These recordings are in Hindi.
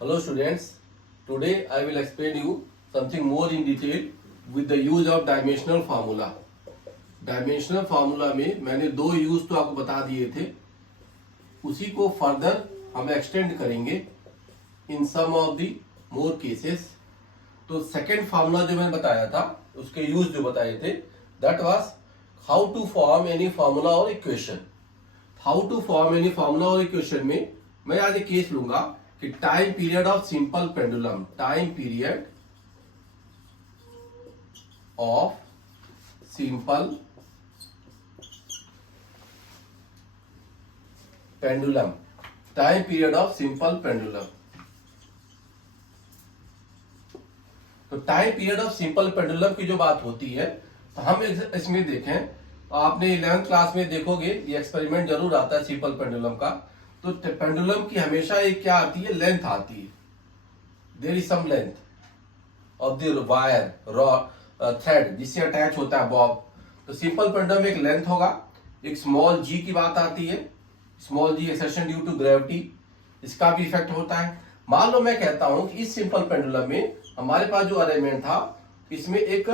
Hello students, today I will explain you something more in detail with the use of dimensional formula. Dimensional formula में मैंने दो यूज तो आपको बता दिए थे, उसी को फर्दर हम एक्सटेंड करेंगे in some of the more cases. तो सेकेंड फार्मूला जो मैंने बताया था उसके यूज जो बताए थे that was how to form any formula और equation. How to form any formula और इक्वेशन में मैं आज एक केस लूंगा कि time period of simple pendulum. Time period of simple pendulum. Time period of simple pendulum. तो time period of simple pendulum की जो बात होती है तो हम इसमें देखें तो आपने 11th क्लास में देखोगे ये एक्सपेरिमेंट जरूर आता है सिंपल पेंडुलम का. तो पेंडुलम की हमेशा एक क्या आती है, लेंथ आती है. There is some length of the wire thread जिससे अटैच होता है बॉब. तो सिंपल पेंडुलम एक लेंथ होगा, एक स्मॉल जी की बात आती है. Small G acceleration due to gravity, इसका भी इफेक्ट होता है. मान लो मैं कहता हूं कि इस सिंपल पेंडुलम में हमारे पास जो अरेंजमेंट था इसमें एक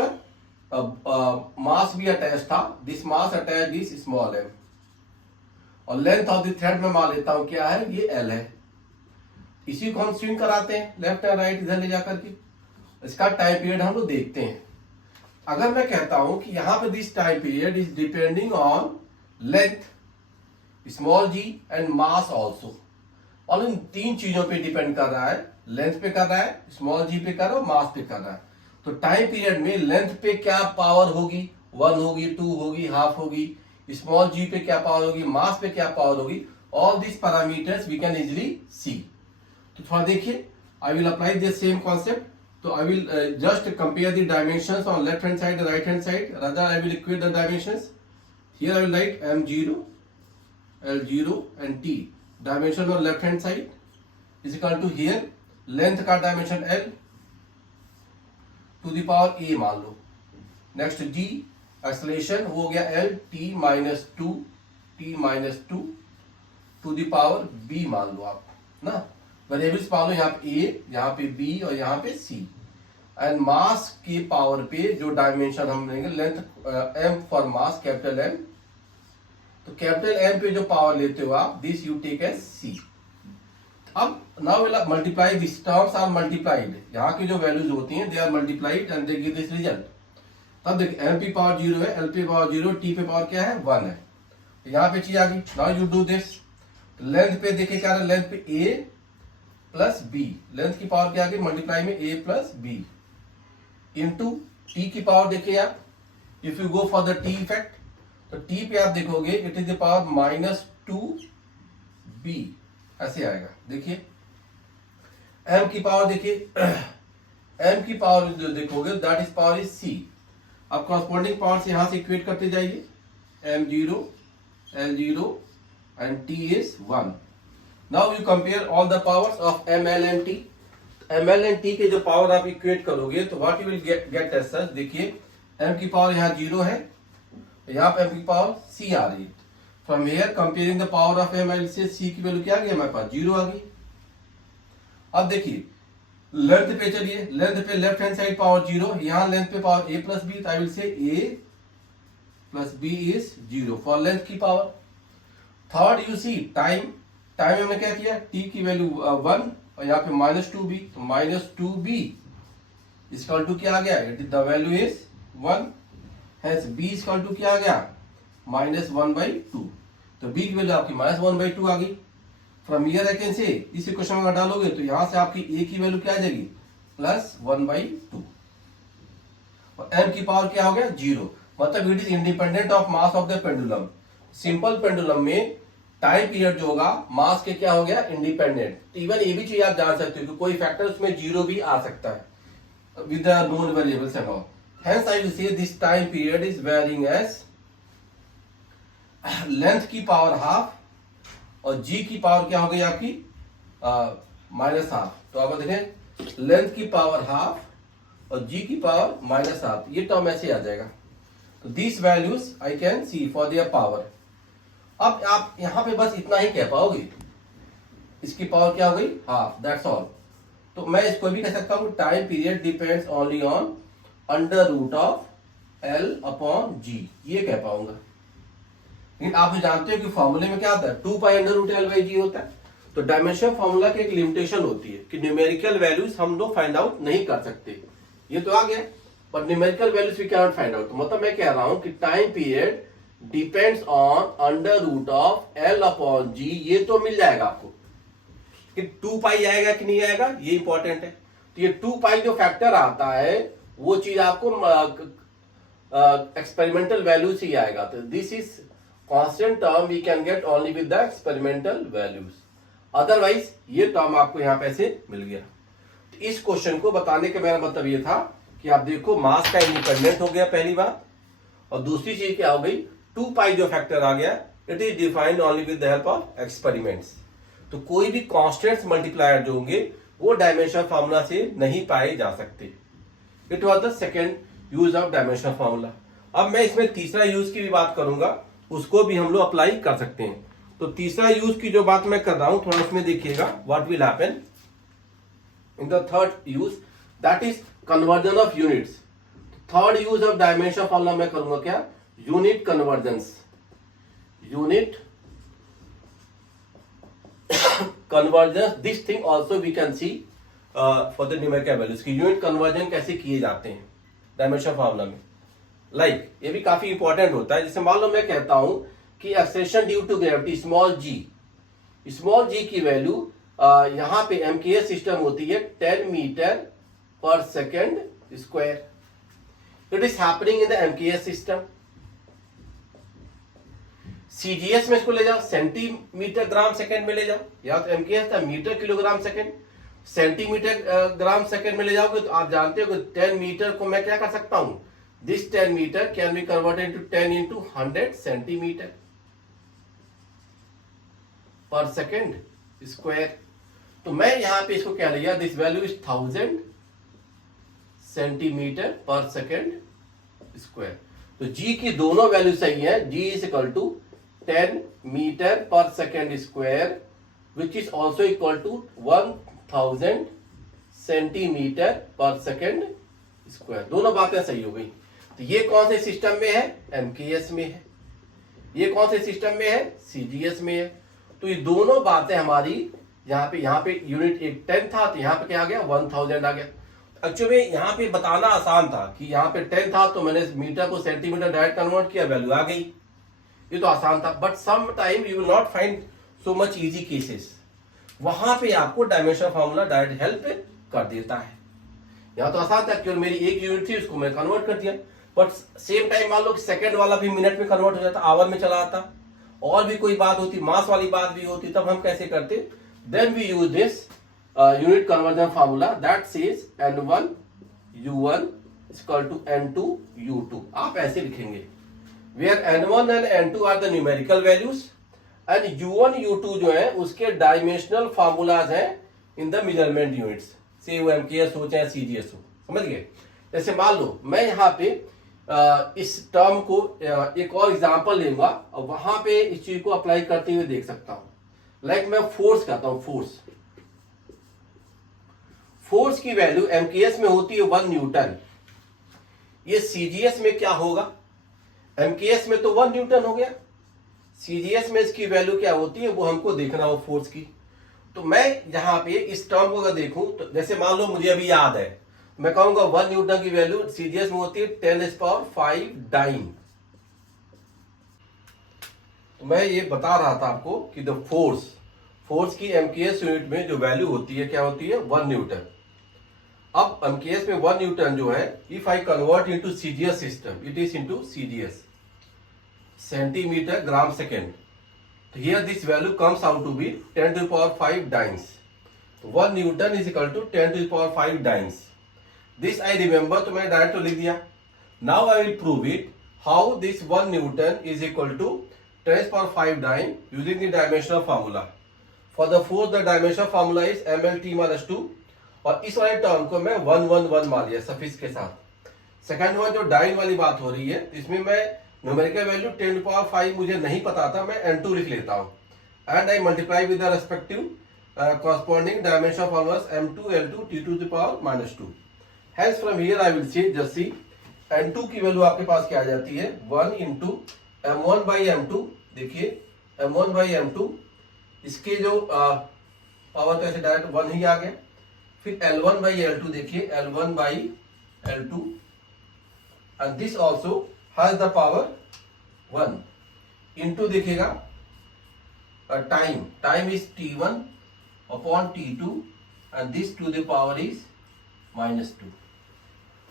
मास भी अटैच था. This mass attach this small M और लेंथ ऑफ द थ्रेड में मान लेता हूं क्या है, ये एल है. इसी को हम स्विंग कराते हैं लेफ्ट एंड राइट इधर ले जाकर के. इसका टाइम पीरियड हम लोग देखते हैं. अगर मैं कहता हूं कि यहां पे this time period is depending on length small G and mass also, और इन तीन चीजों पे डिपेंड कर रहा है. लेंथ पे कर रहा है, स्मॉल जी पे कर रहा है और मास पे कर रहा है. तो टाइम पीरियड में लेंथ पे क्या पावर होगी, 1 होगी, 2 होगी, हाफ होगी. स्मॉल जी पे क्या पावर होगी, मास पे क्या पावर होगी. All this parameters we can easily see. तो थोड़ा देखिए, I will apply this same concept. तो I will just compare the dimensions on left hand side right hand side. Rather I will equate the dimensions. Here I will write m0 L0 and T. Dimension on left hand side is equal to here length का dimension L to the power A मान लो. नेक्स्ट D एक्सेलरेशन हो गया L T minus 2 to the power B मान लो आप ना. वेरिएबल्स मान लो यहाँ पे A, यहाँ पे B और यहाँ पे C. एंड मास की पावर पे जो डायमेंशन हम लेंगे length M for mass capital M. तो कैपिटल M पे जो पावर लेते हो आप this you take as C. अब now will multiply this terms are multiplied. यहाँ की जो वैल्यूज होती हैं they are multiplied and they give this result. तब देख M पे पावर 0 है, L पे पावर 0, T पे पावर क्या है 1 है. यहाँ पे चीज आ गई. Now you do this. Length पे देखिए क्या है, लेंथ पे A प्लस B. लेंथ की पावर क्या आ गई मल्टीप्लाई में A plus B into T की पावर देखिए आप. If you go for the T effect तो T पे आप देखोगे it is the power -2B ऐसे आएगा. देखिए M की पावर देखिए M की पावर जो देखोगे that is power is C. अब कॉरस्पॉन्डिंग पावर से यहां से इक्वेट करते जाइए. M0 L0 and T is 1. Now you compare all the powers of ML and T. ML and T के जो पावर आप इक्वेट करोगे तो what you will get as such. देखिए M की पावर यहाँ 0 है, यहाँ पे M की पावर C आ रही है. From here comparing the power of ML से C की वैल्यू क्या आ गई हमारे पास 0 आ गई. अब देखिए लेंथ पे चलिए. लेंथ पे लेफ्ट हैंड साइड पावर 0, यहाँ लेंथ पे power A plus B. I will say A plus B is 0 for length की power. Third you see time. Time हमने क्या किया, T की वैल्यू 1 और यहाँ पे -2B. तो -2B इक्वल टू क्या आ गया, the value is 1. B equal to क्या आ गया -1/2. तो B की वैल्यू आपकी -1/2 आ गई. From here I can say इस इक्वेशन में डालोगे तो यहां से आपकी A की वैल्यू क्या आ जाएगी +1/2 और M की पावर क्या हो गया 0. मतलब it is independent of mass of the pendulum. Simple pendulum में टाइम पीरियड जो होगा मास के क्या हो गया इंडिपेंडेंट. इवन ये भी चीज आप जान सकते हो कि कोई फैक्टर उसमें 0 भी आ सकता है with the known variables and all. Hence I will say this time period is varying as length की पावर हाफ और G की पावर क्या हो गई आपकी -हाफ. तो आप देखें लेंथ की पावर हाफ और G की पावर -हाफ. ये टर्म ऐसे आ जाएगा. तो this values I can see for their power. अब आप यहां पे बस इतना ही कह पाओगे, इसकी पावर क्या हो गई हाफ, दैट्स ऑल. तो मैं इसको भी कह सकता हूँ time period depends only on under root of L upon G, ये कह पाऊंगा। लेकिन आप जानते हो कि फॉर्मूले में क्या आता है, 2 pi under root L by G होता है। तो डायमेंशन फॉर्मूला की एक लिमिटेशन होती है कि न्यूमेरिकल वैल्यूज हम लोग फाइंड आउट नहीं कर सकते, ये तो आ गया, पर numerical values we cannot find फाइंड आउट। मतलब मैं कह रहा हूं कि time period depends on under root of L upon G, ये तो मिल जाएगा आपको कि 2 पाई आएगा कि नहीं आएगा, ये इंपॉर्टेंट है। तो ये 2 पाई जो फैक्टर आता है वो चीज आपको एक्सपेरिमेंटल वैल्यू से ही आएगा। तो this is constant term we can get only with the experimental values, otherwise ये टर्म आपको यहां पे ऐसे मिल गया। तो इस क्वेश्चन को बताने का मेरा मतलब ये था कि आप देखो मास का इंडिपेंडेंट हो गया पहली बात, और दूसरी चीज क्या हो गई, 2 पाई जो फैक्टर आ गया it is defined only with the help of experiments. तो कोई भी कांस्टेंट्स मल्टीप्लायर जो होंगे वो डायमेंशन फार्मूला से नहीं पाए जा सकते। It was the second use of dimension formula. अब मैं इसमें तीसरा यूज की भी बात करूंगा, उसको भी हम लोग अप्लाई कर सकते हैं। तो तीसरा यूज की जो बात मैं कर रहा हूं थोड़ा इसमें देखिएगा, what will happen in the third use, that is conversion of units. Third use of dimension formula मैं करूंगा क्या, unit convergence. Unit convergence, this thing also we can see for the numerical values की यूनिट कन्वर्जन कैसे किए जाते हैं डायमेंशन फार्मूला में। लाइक ये भी काफी इंपॉर्टेंट होता है। जैसे मान लो मैं कहता हूं कि acceleration due to gravity small G की वैल्यू यहां पे एमकेएस सिस्टम होती है 10 मीटर पर second square. It is happening in the MKS system. CGS में इसको ले जाओ, सेंटीमीटर ग्राम सेकेंड में ले जाओ, या तो एमकेएस था metre kilogram second, centimetre gram second में ले जाओगे तो आप जानते हो कि 10 मीटर को मैं क्या कर सकता हूं, this 10 metre can be converted to 10 into 100 centimetre पर सेकेंड स्क्वायर। तो मैं यहां पे इसको क्या लिया, दिस वैल्यू इज 1000 सेंटीमीटर पर सेकेंड स्क्वायर। तो जी की दोनों वैल्यू सही है, जी इज इक्वल टू 10 मीटर पर second square which is also equal to 1000 centimetre पर सेकेंड स्क्वायर। दोनों बातें सही हो गई। तो ये कौन से सिस्टम में है, एमकेएस में है, ये कौन से सिस्टम में है, सीजीएस में है। तो ये दोनों बातें हमारी यहाँ पे यूनिट एक 10 था तो यहाँ पे क्या आ गया 1000 आ गया। एक्चुअली यहाँ पे बताना आसान था कि यहाँ पे 10 था तो मैंने मीटर को सेंटीमीटर डायरेक्ट कन्वर्ट किया, वैल्यू आ गई, ये तो आसान था। But some time you will not find so much easy cases, वहां पे आपको डायमेंशन फार्मूला डायरेक्ट हेल्प कर देता है। यहाँ तो आसान था, केवल मेरी एक यूनिट थी उसको मैं कन्वर्ट कर दिया, बट सेम टाइम मान लो कि सेकंड वाला भी मिनट में कन्वर्ट हो जाता, आवर में चला आता, और भी कोई बात होती, मास वाली बात भी होती, तब हम कैसे करते, then we use this unit conversion formula that says n1 u1 equal to n2 u2। आप ऐसे लिखेंगे where n1 and n2 are the numerical values and u1 u2 जो है उसके डायमेंशनल फार्मूलाज हैं इन द मेजरमेंट यूनिट्स, से वो एमकेएस हो चाहे सीजीएस हो, समझ गए। जैसे मान लो मैं यहाँ पे इस टर्म को एक और एग्जांपल लूंगा और वहां पे इस चीज को अप्लाई करते हुए देख सकता हूं। लाइक मैं फोर्स कहता हूं, फोर्स की वैल्यू एमकेएस में होती है 1 न्यूटन। ये सीजीएस में क्या होगा, एमकेएस में तो 1 न्यूटन हो गया, सीजीएस में इसकी वैल्यू क्या होती है वो हमको देखना हो फोर्स की। तो मैं यहां पे इस टर्म को अगर देखूं तो जैसे मान लो मुझे अभी याद है, मैं कहूंगा 1 न्यूटन की वैल्यू सीजीएस में होती है 10⁵ डाइन। तो मैं ये बता रहा था आपको कि द फोर्स की एमकेएस यूनिट में जो वैल्यू होती है क्या होती है 1 न्यूटन। अब एमकेएस में 1 न्यूटन जो है, if I convert into CGS system, it is into CGS centimetre gram second, तो here this value comes out to be 10⁵ dynes. 1 newton is equal to 10⁵ dynes. This I remember, तो मैं डायरेक्ट लिख दिया। Now I will prove it how this 1 newton is equal to 10⁵ dyne using the dimensional formula. For the force the dimensional formula is mlt-2, और इस वाले टर्म को मैं 111 मान लिया सफिक्स के साथ। सेकंड वन जो डाइन वाली बात हो रही है, इसमें मैं न्यूमेरिकल वैल्यू 10⁵ मुझे नहीं पता था, मैं n2 लिख लेता हूं and I multiply with the respective corresponding dimension of formulas m2 l2 t to the power minus 2. Hence from here I will say just see n2 की वैल्यू आपके पास क्या आ जाती है 1 इंटू m1 बाई m2. देखिए m1 बाई m2 इसके जो पावर कैसे डायरेक्ट 1 ही आ गया. फिर L1 बाई L2 देखिए L1 by L2 and this also has the power 1 into देखिएगा time is t1 upon t2 and this to the power is minus 2.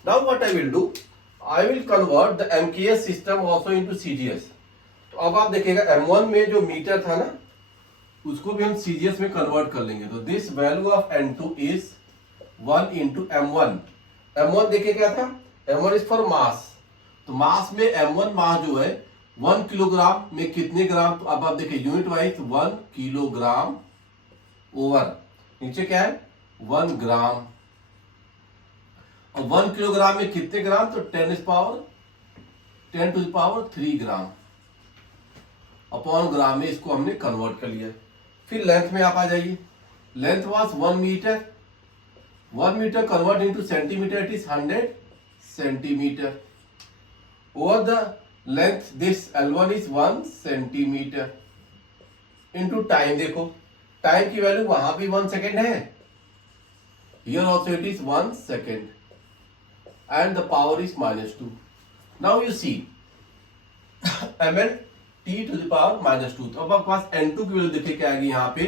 Now what I will do, I will convert the MKS system also into CGS. तो अब आप देखिएगा M1 में जो मीटर था ना उसको भी हम CGS में कन्वर्ट कर लेंगे. तो this value of N2 is 1 into M1. M1 देखिए क्या था, M1 इज फॉर मास. तो मास में M1 मास जो है 1 किलोग्राम में कितने ग्राम. तो अब आप देखिए यूनिट वाइज 1 किलोग्राम ओवर नीचे क्या है 1 ग्राम. और 1 किलोग्राम में कितने ग्राम, तो 10 to the power 3 gram upon gram में इसको हमने कन्वर्ट कर लिया. फिर लेंथ में आप आ जाइए. Length was 1 metre. 1 metre convert into centimetre, it is 100 centimetre. Over the length this L1 is 1 centimetre into time. देखो टाइम की वैल्यू वहां भी 1 सेकेंड है, here also it is 1 second and the power is minus 2. Now you see mn t to the power minus 2. तो अब आपके पास n2 की वैल्यू देखिए क्या आएगी यहाँ पे.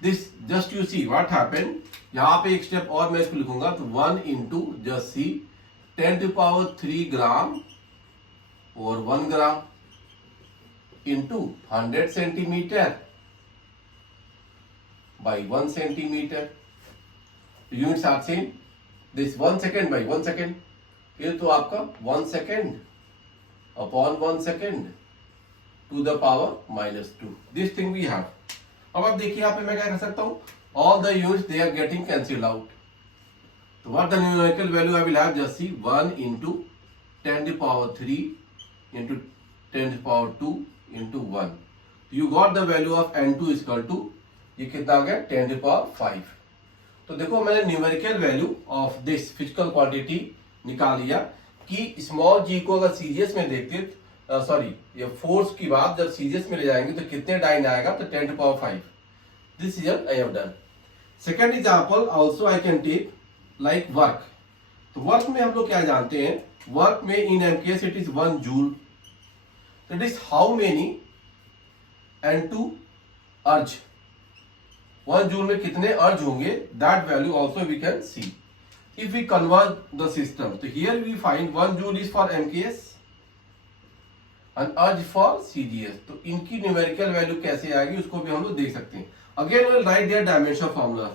This just you see what happened. यहाँ पे एक स्टेप और मैं इसको लिखूंगा. तो 1 into just see 10 to power 3 gram और 1 gram into 100 centimetre by 1 centimetre. Units are same. This 1 second by 1 second. ये तो आपका 1 सेकेंड upon 1 second to the power minus 2. This thing we have. अब आप देखिए यहाँ पे मैं क्या कर सकता हूँ, all the units they are getting cancel out. तो what the numerical value I will have, just see 1 into 10 to power 3 into 10 to power 2 into 1. You got the value of n2 equal to ये कितना आ गया 10 टू पावर 5. तो देखो मैंने numerical value of this physical quantity निकाल लिया कि स्मॉल जी को अगर सीजीएस में देखते सॉरी ये फोर्स की बात जब सीजीएस में ले जाएंगे तो कितने डाइन आएगा, तो 10 to power 5. This is I have done. Second example also I can take like work. तो वर्क में हम लोग क्या जानते हैं, वर्क में in MKS it is 1 joule. That is how many N2 ergs. 1 joule में कितने अर्ज होंगे, that value also we can see if we convert the system. तो here we find 1 joule is for MKS and urge for CGS. तो इनकी न्यूमेरिकल वैल्यू कैसे आएगी उसको भी हम लोग देख सकते हैं. Again will write there dimension formula.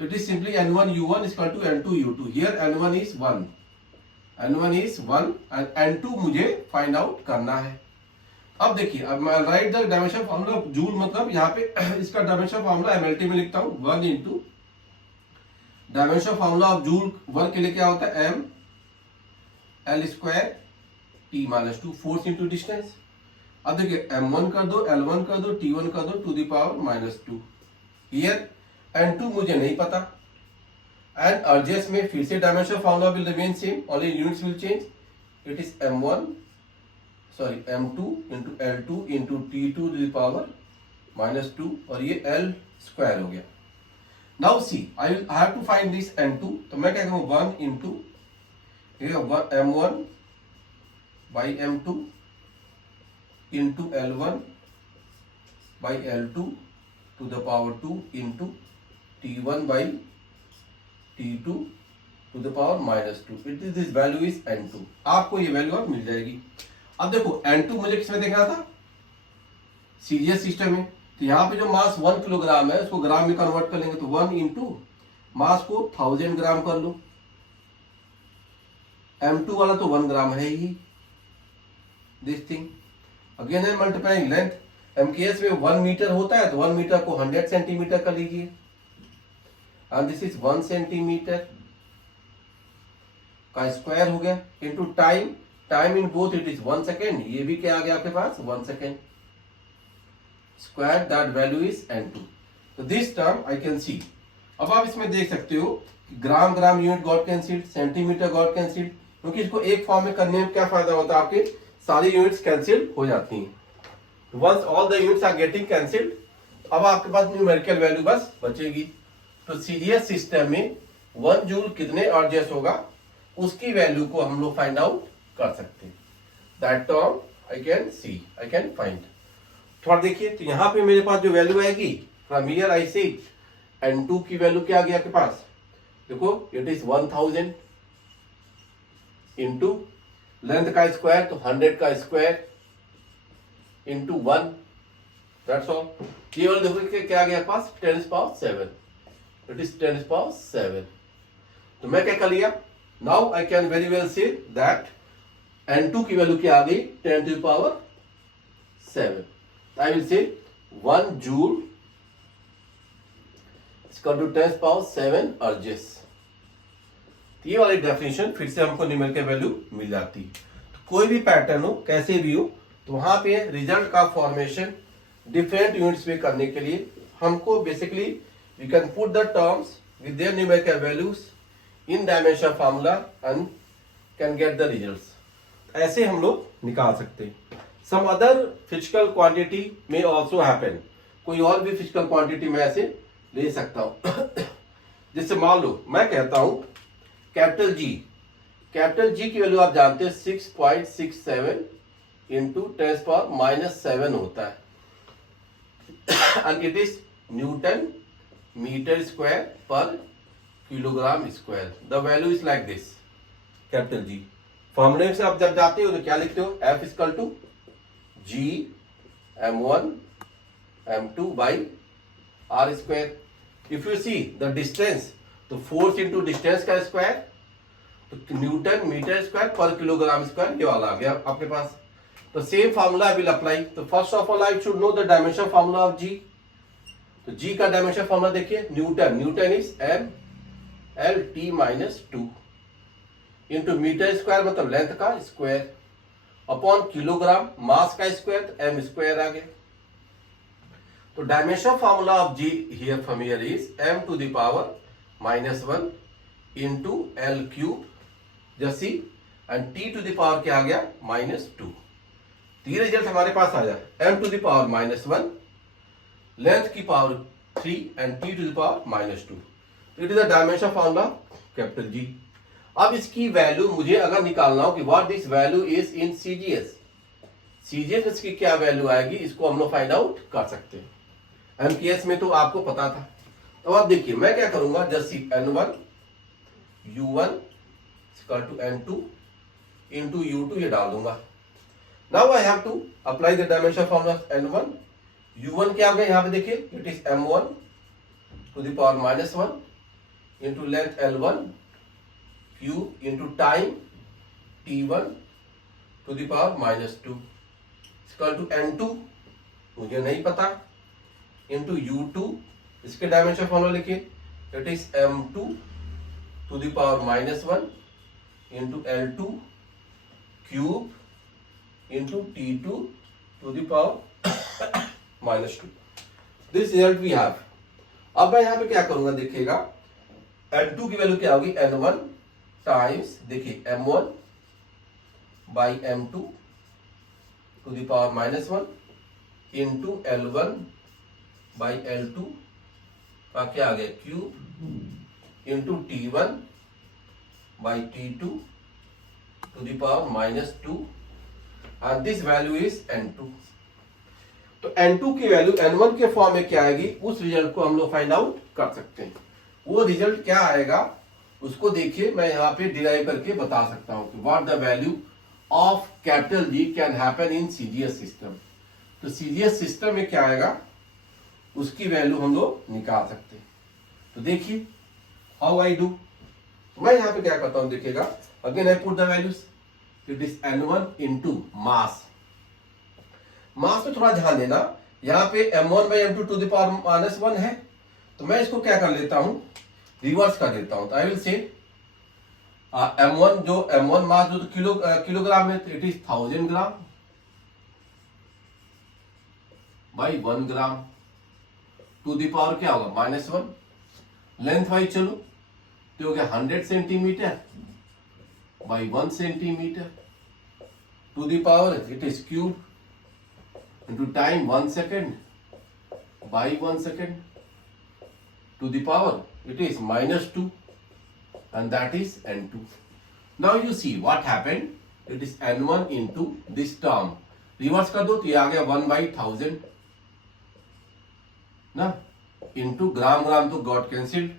तो it is simply n1u1 equal to n2u2. Here n1 is 1 and n2 मुझे फाइंड आउट करना है. अब देखिए अब मैं right the dimension formula. Joule मतलब यहाँ पे इसका डायमेंशन फॉर्मूला एमएलटी में लिखता हूँ 1 into dimension formula of joule work के लिए क्या होता है m l square t minus 2 force into distance. अब देखिए m1 कर दो, l1 कर दो, t1 कर दो to the power minus 2. Here n2 मुझे नहीं पता. एंड अर्जेस में फिर से dimension formula will remain same, only units will change. It is m2 into L2 into T2 to the power minus 2 और ये L स्क्वायर हो गया. Now see I have to find this N2. तो मैं क्या करूँ 1 into m1 by m2 into L1 by L2 to the power 2 into T1 by T2 to the power minus 2. It is this value is N2. आपको ये वैल्यू अब मिल जाएगी. अब देखो N2 मुझे किसमें देखना था, सीजीएस सिस्टम में. तो यहाँ पे जो मास 1 किलोग्राम है उसको ग्राम में कन्वर्ट कर लेंगे. तो 1 इंटू मास को 1000 ग्राम कर लो. M2 वाला तो 1 ग्राम है ही. दिस थिंग अगेन है मल्टीप्लाइंग लेंथ. एमकेएस में 1 मीटर होता है तो 1 मीटर को 100 सेंटीमीटर कर लीजिए. एंड दिस इज 1 सेंटीमीटर का स्क्वायर हो गया into time. Time in both it is 1 second. ये भी क्या आ गया आपके पास 1 second. Square that value is N2. तो this term I can see. अब आप इसमें देख सकते हो gram gram unit got cancelled, centimetre got cancelled, क्योंकि इसको एक फॉर्म में करने में क्या फायदा होता है, आपके सारी यूनिट्स कैंसिल हो जाती हैं। Once all the units are getting cancelled, अब आपके पास न्यूमेरिकल वैल्यू बस बचेगी। तो सीरीज सिस्टम में 1 जूल कितने एडजस्ट होगा उसकी वैल्यू को हम लोग फाइंड आउट कर सकते हैं। That term I can C, I can find. थोड़ा देखिए तो यहाँ पे मेरे पास जो वैल्यू आएगी from here I C N2 की वैल्यू क्या आ गया आपके पास, देखो इट इज 1000 इंटू लेंथ का स्क्वायर तो 100 का स्क्वायर इंटू 1, दैट्स ऑल। केवल देखो कि क्या आ गया आपके पास 10⁻⁷, इट इज 10⁻⁷। तो मैं क्या कर लिया, now I can very well say that N2 की वैल्यू क्या आ गई 10⁻⁷। आई विल से 1 जूल इक्वल टू 10⁻⁷ अर्जेस। ये वाली डेफिनेशन फिर से हमको न्यूमेरिकल वैल्यू मिल जाती है। तो कोई भी पैटर्न हो कैसे भी हो, तो वहां पे रिजल्ट का फॉर्मेशन डिफरेंट यूनिट्स में करने के लिए हमको basically we can put the terms with their numerical values in dimension formula and can get the results. ऐसे हम लोग निकाल सकते हैं। सम अदर फिजिकल क्वांटिटी में ऑल्सो हैपन, कोई और भी फिजिकल क्वांटिटी में ऐसे ले सकता हूं। जैसे मान लो मैं कहता हूं कैपिटल जी की वैल्यू आप जानते हैं 6.67 इंटू 10⁻⁷ होता है and it is newton metre square पर kilogram square. The value is like this. Capital G फॉर्मूले से आप जब जाते हो तो क्या लिखते हो, F equal to G m1 m2 by R square. If you see the distance तो फोर्स इंटू डिस्टेंस का स्क्वायर, तो न्यूटन मीटर स्क्वायर पर किलोग्राम स्क्वायर, ये वाला आ गया आपके पास। तो सेम फार्मूला विल अप्लाई। तो first of all I should know the dimension formula of G. तो जी का डायमेंशन फार्मूला देखिए, newton is m l t minus 2 into metre square मतलब लेंथ का स्क्वायर अपॉन किलोग्राम मास का स्क्वायर, तो m स्क्वायर आ गया। तो dimension formula of G here from here is m to the power -1 into l cube जैसी and t to the power क्या आ गया -2। ये रिजल्ट हमारे पास आया m to the power -1, length की power 3 and t to the power -2। It is the dimension formula capital G. अब इसकी वैल्यू मुझे अगर निकालना हो कि what this value is in CGS इसकी क्या वैल्यू आएगी, इसको हम लोग फाइंड आउट कर सकते हैं। एमकेएस में तो आपको पता था। तो अब देखिए मैं क्या करूंगा, जैसे n1 u1 equal to n2 into u2 ये डाल दूंगा। Now I have to apply the dimension formula n1। u1 क्या हो गया यहाँ पे देखिए, it is m1 to the power -1 into length l1 cube into time t1 to the power -2 equal to n2 मुझे नहीं पता इंटू u2, इसके डायमेंशन फॉर्मूला लिखिए, it is m2 to the power -1 into l2 cube into t2 to the power -2। This result we have. अब मैं यहां पे क्या करूंगा देखिएगा, n2 की वैल्यू क्या होगी n1 टाइम्स देखिए m1 by m2 to the power -1 into l1 by l2 का क्या आ गया cube into t1 by t2 to the power -2 and this value is n2। तो n2 की वैल्यू n1 के फॉर्म में क्या आएगी, उस रिजल्ट को हम लोग फाइंड आउट कर सकते हैं। वो रिजल्ट क्या आएगा उसको देखिए, मैं यहाँ पे डिराइव करके बता सकता हूं कि what the value of capital G can happen in CGS system. तो सीजीएस सिस्टम में क्या आएगा उसकी वैल्यू हम लोग निकाल सकते हैं। तो देखिए हाउ आई डू, मैं यहाँ पे क्या करता हूं देखिएगा, again I put the values, it is n1 into mass. Mass में थोड़ा ध्यान देना, यहाँ पे m1 by m2 to the power -1 है, तो मैं इसको क्या कर लेता हूं रिवर्स कर देता हूं। तो आई विल से m1 जो m1 मास जो तो किलोग्राम है, तो it is 1000 gram by 1 gram to the power क्या होगा -1। लेंथ वाइज चलो तो हो गया 100 centimetre by 1 centimetre to the power it is cube into time 1 second by 1 second to the power it is -2 and that is n2. Now you see what happened, it is n1 into this term reverse कर दो तो ये आ गया 1/1000 ना into ग्राम तो got cancelled,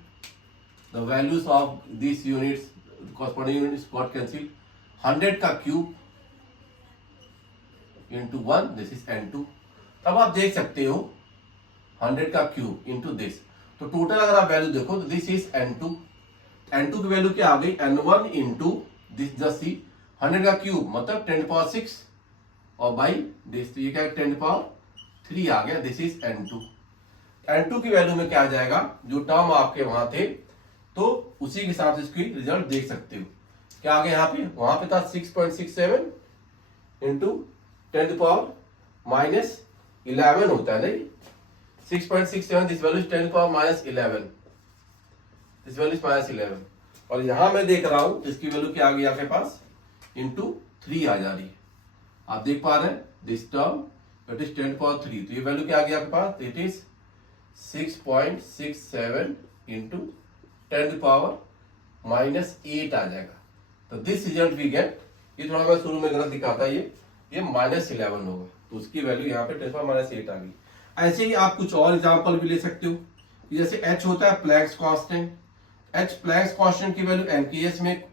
the values of these units corresponding units got cancelled, 100 का cube into 1 this is n2। अब आप देख सकते हो 100 का क्यूब into this तो टोटल अगर आप वैल्यू देखो तो दिस इज n2 की वैल्यू क्या आ गई n1 into this just see 100 का क्यूब मतलब 10⁶ और बाई दिस तो ये क्या 10⁻³ आ गया दिस इज n2 की वैल्यू में क्या आ जाएगा जो टर्म आपके वहां थे तो उसी के हिसाब से इसकी रिजल्ट देख सकते हो क्या आ गया यहाँ पे वहां पे था 6.67 इंटू 10⁻11 होता है नहीं 6.67 this value is 10⁻11 this value is -11 और यहां मैं देख रहा हूं इसकी वैल्यू क्या आ गई आपके पास इंटू 3 आ जा रही है आप देख पा रहे हैं दिस टर्म इट इज 10⁻³ तो ये वैल्यू क्या आ गई आपके पास इट इज 6.67 इंटू 10⁻−8 आ जाएगा तो दिस रिजल्ट वी गेट ये थोड़ा मैं शुरू में गलत दिखाता ये -11 होगा तो उसकी वैल्यू यहाँ पे 10⁻8 आ गई। ऐसे ही आप कुछ और एग्जांपल भी ले सकते हो जैसे h होता है Planck's constant h Planck's constant की वैल्यू एमकेएस में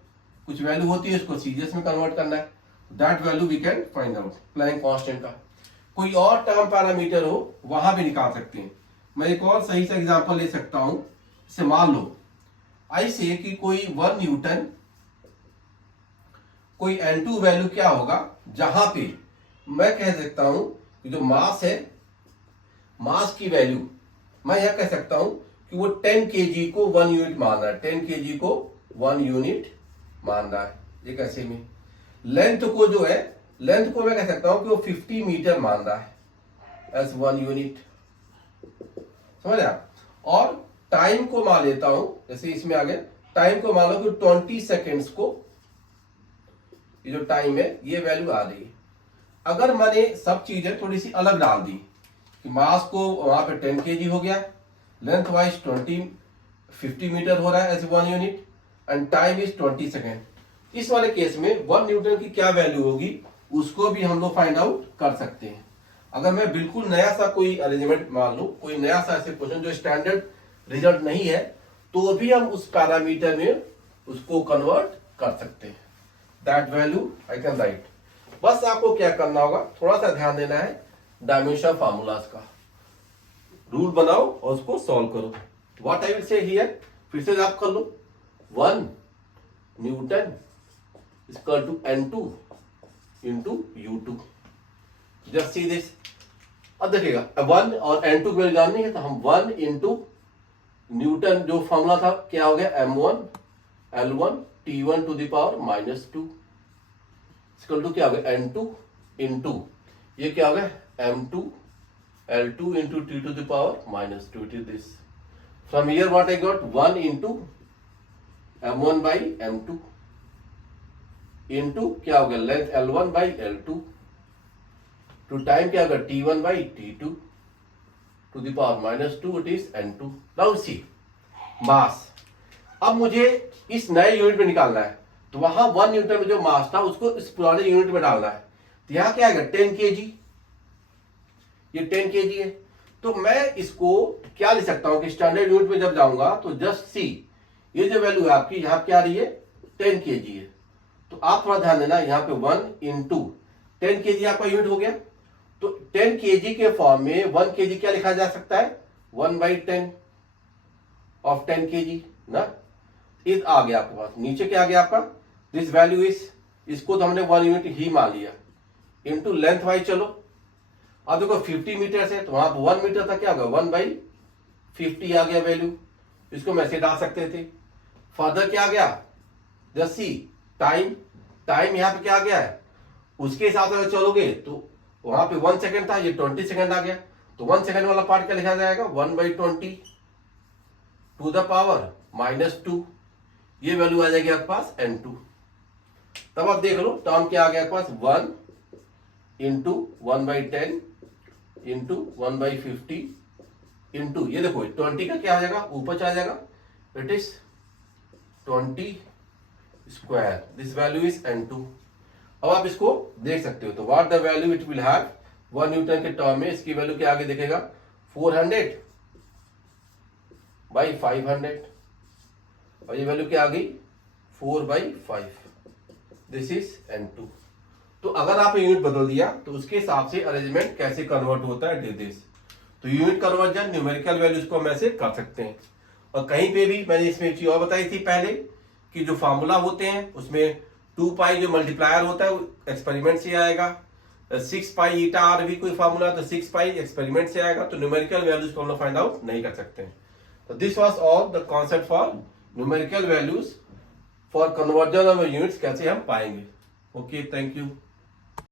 कुछ वैल्यू होती है उसको सीजीएस में कन्वर्ट करना है that value we can find out Planck constant का कोई और टर्म पैरामीटर हो वहां भी निकाल सकते हैं। मैं एक और सही सा एग्जांपल ले सकता हूं जैसे मान लो ऐसे कि कोई 1 न्यूटन कोई n2 वैल्यू क्या होगा जहां पे मैं कह सकता हूं कि जो मास है मास की वैल्यू मैं यह कह सकता हूं कि वो 10 kg को 1 यूनिट मान रहा है 10 kg को 1 यूनिट मान रहा है ये कैसे में लेंथ को जो है लेंथ को मैं कह सकता हूं कि वो 50 मीटर मान रहा है एज 1 यूनिट समझ आप और टाइम को मान लेता हूं जैसे इसमें आ गया टाइम को मान लो कि 20 सेकेंड्स को ये जो टाइम है ये वैल्यू आ रही है। अगर मैंने सब चीजें थोड़ी सी अलग डाल दी कि मास को वहां पे 10 kg हो गया लेंथ वाइज 50 मीटर हो रहा है as 1 unit and time is 20 second इस वाले केस में 1 न्यूटन की क्या वैल्यू होगी उसको भी हम लोग फाइंड आउट कर सकते हैं। अगर मैं बिल्कुल नया सा कोई अरेंजमेंट मान लूं कोई नया सा ऐसे क्वेश्चन जो स्टैंडर्ड रिजल्ट नहीं है तो भी हम उस पैरामीटर में उसको कन्वर्ट कर सकते हैं that value I can write. बस आपको क्या करना होगा थोड़ा सा ध्यान देना है डायमेंशन फार्मूलाज का रूल बनाओ और उसको सॉल्व करो what I will say here फिर से याद कर लो 1 newton equal to n2 into u2 just see this. अब देखिएगा 1 और n2 को जाननी है तो हम 1 इंटू न्यूटन जो फॉर्मूला था क्या हो गया m1 l1 t1 to the power -2 equal to क्या हो गया n2 इंटू ये क्या हो गया m2 l2 into t to the power -2 it is this from here what I got 1 into m1 by m2 into क्या हो गया length l1 by l2 to time क्या होगा t1 by t2 to the power -2 it is n2। now see मास अब मुझे इस नए यूनिट में निकालना है तो वहां 1 न्यूटन में जो मास था उसको इस पुराने यूनिट में डालना है तो यहां क्या आएगा 10 kg ये 10 kg है तो मैं इसको क्या लिख सकता हूं कि स्टैंडर्ड यूनिट में जब जाऊंगा तो जस्ट सी ये जो वैल्यू है आपकी यहां क्या आ रही है 10 kg है तो आप थोड़ा ध्यान देना यहाँ पे 1 इंटू 10 kg आपका यूनिट हो गया तो 10 kg के फॉर्म में 1 kg क्या लिखा जा सकता है 1/10 ऑफ 10 kg ना इस आ गया आपके पास नीचे क्या आ गया आपका दिस वैल्यू इज इसको तो हमने 1 यूनिट ही मान लिया इंटू लेंथ वाइज चलो अब देखो 50 मीटर से तो वहां पर 1 मीटर था क्या होगा 1/50 आ गया वैल्यू इसको मैं ऐसे डाल सकते थे। फर्दर क्या आ गया जस्ट सी टाइम यहाँ पे क्या आ गया है उसके हिसाब से चलोगे तो वहां पे 1 सेकंड था ये 20 सेकंड आ गया तो 1 सेकेंड वाला पार्ट क्या लिखा जाएगा, 1/20 टू द पावर -2, ये वैल्यू आ जाएगी आपके पास n2। तब आप देख लो टर्म क्या आ गया आपके पास, 1 इंटू 1/10 इंटू 1/50 इंटू, ये देखो 20 का क्या हो जाएगा, ऊपर चला जाएगा, it is 20 square, this value is n2। अब आप इसको देख सकते हो, तो what the value it will have 1 Newton के टर्म में, इसकी वैल्यू क्या आगे देखेगा, 400/500, और ये वैल्यू क्या आ गई, 4/5, दिस इज n2। तो अगर आप यूनिट बदल दिया तो उसके हिसाब से अरेंजमेंट कैसे कन्वर्ट होता है, दिस। तो यूनिट कन्वर्जन न्यूमेरिकल वैल्यूज को हम ऐसे कर सकते हैं। और कहीं पे भी मैंने इसमें एक चीज और बताई थी पहले कि जो फार्मूला होते हैं उसमें 2π जो मल्टीप्लायर होता है वो एक्सपेरिमेंट से आएगा, 6π ईटा आर भी कोई फार्मूला तो 6π एक्सपेरिमेंट से आएगा। तो न्यूमेरिकल वैल्यूज को हम लोग फाइंड आउट नहीं कर सकते हैं। तो this was all the concept for numerical values for conversion of units, कैसे हम पाएंगे। Okay, thank you.